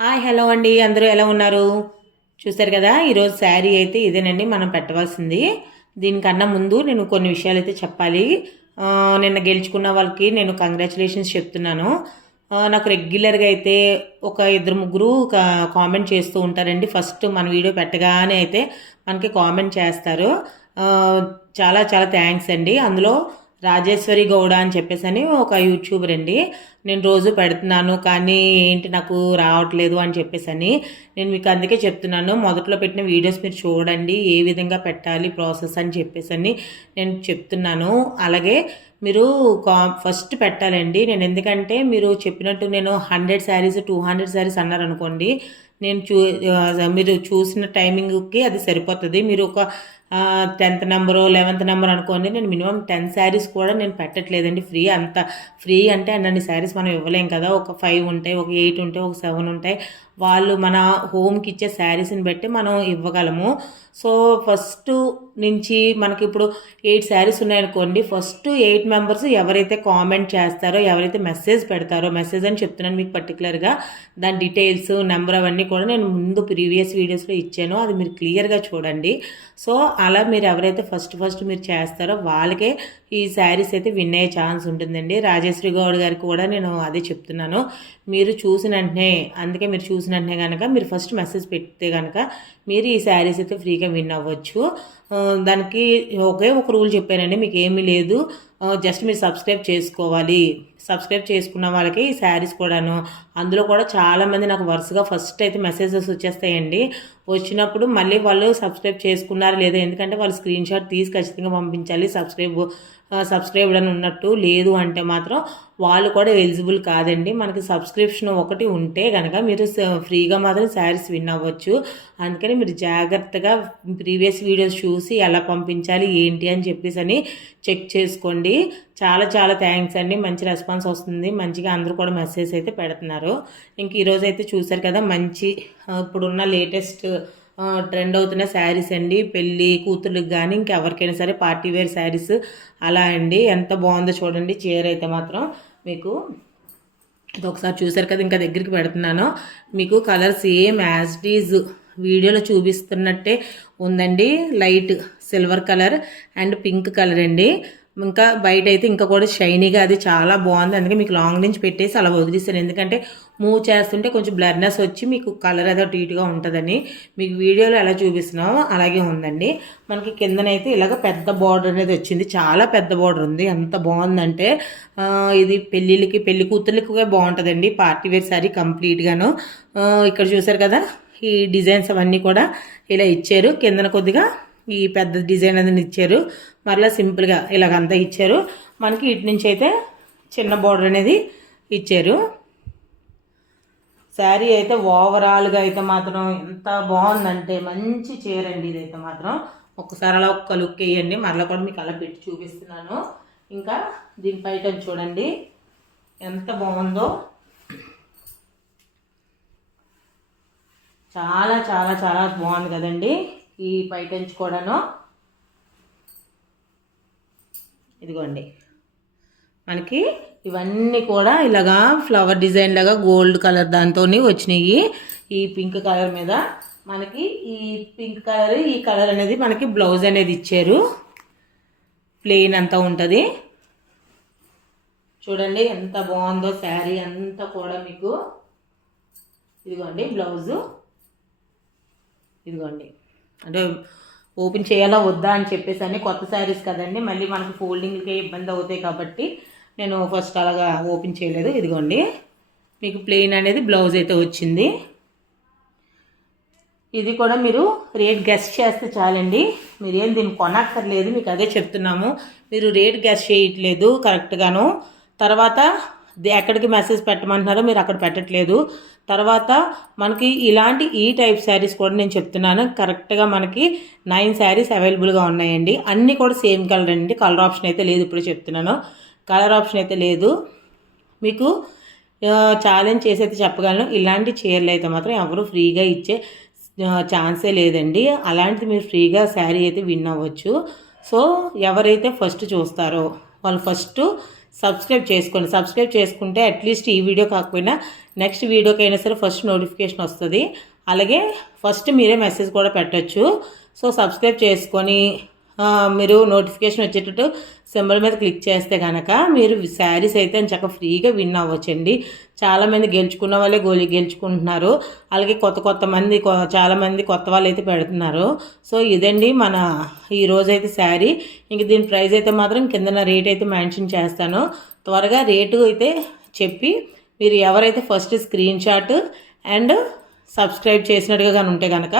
Hi hello అండి. అందరూ ఎలా ఉన్నారు? చూసారు కదా ఈరోజు శారీ అయితే ఇదేనండి మనం పెట్టవలసింది. దీనికన్నా ముందు నేను కొన్ని విషయాలు అయితే చెప్పాలి. నిన్న గెలుచుకున్న వాళ్ళకి నేను కంగ్రాచులేషన్స్ చెప్తున్నాను. నాకు రెగ్యులర్గా అయితే ఒక ఇద్దరు ముగ్గురు కామెంట్ చేస్తూ ఉంటారండి. ఫస్ట్ మన వీడియో పెట్టగానే అయితే మనకి కామెంట్ చేస్తారు. చాలా చాలా థ్యాంక్స్ అండి. అందులో రాజేశ్వరి గౌడ అని చెప్పేసి అని ఒక యూట్యూబర్ అండి. నేను రోజు పెడుతున్నాను కానీ ఏంటి నాకు రావట్లేదు అని చెప్పేసి అని నేను మీకు అందుకే చెప్తున్నాను. మొదట్లో పెట్టిన వీడియోస్ మీరు చూడండి ఏ విధంగా పెట్టాలి ప్రాసెస్ అని చెప్పేసి అని నేను చెప్తున్నాను. అలాగే మీరు కా ఫస్ట్ పెట్టాలండి. నేను ఎందుకంటే మీరు చెప్పినట్టు నేను hundred sarees two hundred sarees అన్నారు అనుకోండి నేను చూ మీరు చూసిన టైమింగ్కి అది సరిపోతుంది. మీరు ఒక టెన్త్ నెంబరు లెవెన్త్ నెంబర్ అనుకోండి నేను మినిమం టెన్ శారీస్ కూడా నేను పెట్టట్లేదండి. ఫ్రీ అంత ఫ్రీ అంటే అన్ని శారీస్ మనం ఇవ్వలేం కదా. ఒక ఫైవ్ ఉంటాయి ఒక ఎయిట్ ఉంటాయి ఒక సెవెన్ ఉంటాయి. వాళ్ళు మన హోమ్కి ఇచ్చే శారీస్ని బట్టి మనం ఇవ్వగలము. సో ఫస్ట్ నుంచి మనకి ఇప్పుడు ఎయిట్ శారీస్ ఉన్నాయనుకోండి ఫస్ట్ ఎయిట్ మెంబర్స్ ఎవరైతే కామెంట్ చేస్తారో ఎవరైతే మెసేజ్ పెడతారో మెసేజ్ అని చెప్తున్నాను మీకు పర్టికులర్గా దాని డీటెయిల్స్ నెంబర్ అవన్నీ కూడా నేను ముందు ప్రీవియస్ వీడియోస్లో ఇచ్చాను. అది మీరు క్లియర్గా చూడండి. సో అలా మీరు ఎవరైతే ఫస్ట్ ఫస్ట్ మీరు చేస్తారో వాళ్ళకే ఈ శారీస్ అయితే విన్ అయ్యే ఛాన్స్ ఉంటుందండి. రాజేశ్వరి గౌడ్ గారికి కూడా నేను అదే చెప్తున్నాను. మీరు చూసిన వెంటనే అందుకే మీరు చూసిన వెంటనే కనుక మీరు ఫస్ట్ మెసేజ్ పెడితే కనుక మీరు ఈ శారీస్ అయితే ఫ్రీగా విన్ అవ్వచ్చు. దానికి ఒకే ఒక రూల్ చెప్పానండి మీకు ఏమీ లేదు. జస్ట్ మీరు సబ్స్క్రైబ్ చేసుకోవాలి. సబ్స్క్రైబ్ చేసుకున్న వాళ్ళకి ఈ శారీస్ కూడాను. అందులో కూడా చాలామంది నాకు వరుసగా ఫస్ట్ అయితే మెసేజెస్ వచ్చేస్తాయండి. వచ్చినప్పుడు మళ్ళీ వాళ్ళు సబ్స్క్రైబ్ చేసుకున్నారు లేదా? ఎందుకంటే వాళ్ళు స్క్రీన్ షాట్ తీసి ఖచ్చితంగా పంపించాలి. సబ్స్క్రైబ్ సబ్స్క్రైబ్ అని ఉన్నట్టు లేదు అంటే మాత్రం వాళ్ళు కూడా ఎలిజిబుల్ కాదండి. మనకి సబ్స్క్రిప్షన్ ఒకటి ఉంటే కనుక మీరు ఫ్రీగా మాత్రం శారీస్ విన్ అవ్వచ్చు. అందుకని మీరు జాగ్రత్తగా ప్రీవియస్ వీడియోస్ చూసి ఎలా పంపించాలి ఏంటి అని చెప్పేసి అని చెక్ చేసుకోండి. చాలా చాలా థ్యాంక్స్ అండి. మంచి రెస్పాన్స్ వస్తుంది. మంచిగా అందరూ కూడా మెసేజ్ అయితే పెడుతున్నారు. ఇంక ఈరోజు అయితే చూసారు కదా మంచి ఇప్పుడున్న లేటెస్ట్ ట్రెండ్ అవుతున్న శారీస్ అండి. పెళ్ళి కూతుర్లకు కానీ ఇంకెవరికైనా సరే పార్టీ వేర్ శారీస్ అలా అండి. ఎంత బాగుందో చూడండి. చీర అయితే మాత్రం మీకు ఇది ఒకసారి చూసారు కదా ఇంకా దగ్గరికి పెడుతున్నాను. మీకు కలర్ సేమ్ యాజ్ డీజ్ వీడియోలో చూపిస్తున్నట్టే ఉందండి. Light silver colour and pink colour అండి. ఇంకా బయట అయితే ఇంకా కూడా షైనీగా అది చాలా బాగుంది. అందుకే మీకు లాంగ్ నుంచి పెట్టేసి అలా వదిలేస్తాను ఎందుకంటే మూవ్ చేస్తుంటే కొంచెం బ్లర్నెస్ వచ్చి మీకు కలర్ అదో టీట్గా ఉంటుందని మీకు వీడియోలో ఎలా చూపిస్తున్నామో అలాగే ఉందండి. మనకి కిందనైతే ఇలాగ పెద్ద బార్డర్ అనేది వచ్చింది. చాలా పెద్ద బార్డర్ ఉంది. ఎంత బాగుందంటే ఇది పెళ్ళిళ్ళకి పెళ్ళి కూతుర్లకి బాగుంటుందండి. పార్టీ వేర్ శారీ కంప్లీట్గాను. ఇక్కడ చూసారు కదా ఈ డిజైన్స్ అవన్నీ కూడా ఇలా ఇచ్చారు. కిందన కొద్దిగా ఈ పెద్ద డిజైన్ అనేది ఇచ్చారు. మరలా సింపుల్గా ఇలాగంతా ఇచ్చారు. మనకి ఇటు నుంచి అయితే చిన్న బోర్డర్ అనేది ఇచ్చారు. శారీ అయితే ఓవరాల్గా అయితే మాత్రం ఎంత బాగుందంటే మంచి చీర అండి ఇదైతే మాత్రం. ఒక్కసారి అలా ఒక్క లుక్ వేయండి. మరలా కూడా మీకు అలా పెట్టి చూపిస్తున్నాను. ఇంకా దీని పైట చూడండి. ఎంత బాగుందో. చాలా చాలా చాలా బాగుంది కదండి. ఈ పైటంచి కూడాను ఇదిగోండి. మనకి ఇవన్నీ కూడా ఇలాగా ఫ్లవర్ డిజైన్ లాగా గోల్డ్ కలర్ దాంతో వచ్చినాయి. ఈ పింక్ కలర్ మీద మనకి ఈ పింక్ కలర్ ఈ కలర్ అనేది మనకి బ్లౌజ్ అనేది ఇచ్చారు. ప్లెయిన్ అంతా ఉంటుంది. చూడండి ఎంత బాగుందో శారీ అంతా కూడా మీకు. ఇదిగోండి బ్లౌజు. ఇదిగోండి. అంటే ఓపెన్ చేయాలా వద్దా అని చెప్పేసి అని కొత్త శారీస్ కదండి. మళ్ళీ మనకు ఫోల్డింగ్కే ఇబ్బంది అవుతాయి కాబట్టి నేను ఫస్ట్ అలాగా ఓపెన్ చేయలేదు. ఇదిగోండి. మీకు ప్లెయిన్ అనేది బ్లౌజ్ అయితే వచ్చింది. ఇది కూడా మీరు రేట్ గెస్ట్ చేస్తే చాలండి. మీరు ఏం దీన్ని కొనక్కర్లేదు. మీకు అదే చెప్తున్నాము. మీరు రేట్ గెస్ట్ చేయట్లేదు కరెక్ట్గాను. తర్వాత ఎక్కడికి మెసేజ్ పెట్టమంటున్నారో మీరు అక్కడ పెట్టట్లేదు. తర్వాత మనకి ఇలాంటి ఈ టైప్ శారీస్ కూడా నేను చెప్తున్నాను. కరెక్ట్గా మనకి నైన్ శారీస్ అవైలబుల్గా ఉన్నాయండి. అన్నీ కూడా సేమ్ కలర్ అండి. కలర్ ఆప్షన్ అయితే లేదు ఇప్పుడు చెప్తున్నాను. కలర్ ఆప్షన్ అయితే లేదు. మీకు ఛాలెంజ్ చేసి అయితే చెప్పగలను. ఇలాంటి చీరలు అయితే మాత్రం ఎవరు ఫ్రీగా ఇచ్చే ఛాన్సే లేదండి. అలాంటిది మీరు ఫ్రీగా శారీ అయితే విన్ అవ్వచ్చు. సో ఎవరైతే ఫస్ట్ చూస్తారో వాళ్ళు ఫస్ట్ సబ్స్క్రైబ్ చేసుకోండి. సబ్స్క్రైబ్ చేసుకుంటే అట్లీస్ట్ ఈ వీడియో కాకపోయినా నెక్స్ట్ వీడియోకి అయినా సరే ఫస్ట్ నోటిఫికేషన్ వస్తుంది. అలాగే ఫస్ట్ మీరే మెసేజ్ కూడా పెట్టచ్చు. సో సబ్స్క్రైబ్ చేసుకొని మీరు నోటిఫికేషన్ వచ్చేటట్టు సింబల్ మీద క్లిక్ చేస్తే కనుక మీరు శారీస్ అయితే చక్కగా ఫ్రీగా విన్ అవ్వచ్చండి. చాలామంది గెలుచుకున్న వాళ్ళే గోలి గెలుచుకుంటున్నారు. అలాగే కొత్త కొత్త మంది కొ- చాలామంది కొత్త వాళ్ళు అయితే పెడుతున్నారు. సో ఇదండి మన ఈ అయితే శారీ. ఇంక దీని ప్రైస్ అయితే మాత్రం కిందన రేట్ అయితే మెన్షన్ చేస్తాను. త్వరగా రేటు అయితే చెప్పి మీరు ఎవరైతే first screen shot and subscribe చేసినట్టుగా కానీ ఉంటే కనుక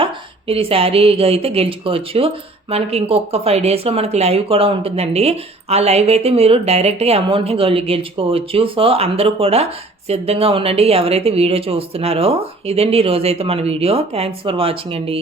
మీరు ఈ శారీ అయితే గెలుచుకోవచ్చు. మనకి ఇంకొక ఫైవ్ డేస్లో మనకి లైవ్ కూడా ఉంటుందండి. ఆ లైవ్ అయితే మీరు డైరెక్ట్గా అమౌంట్ని గెలుచుకోవచ్చు. సో అందరూ కూడా సిద్ధంగా ఉండండి. ఎవరైతే వీడియో చూస్తున్నారో ఇదండి ఈరోజైతే మన వీడియో. థ్యాంక్స్ ఫర్ వాచింగ్ అండి.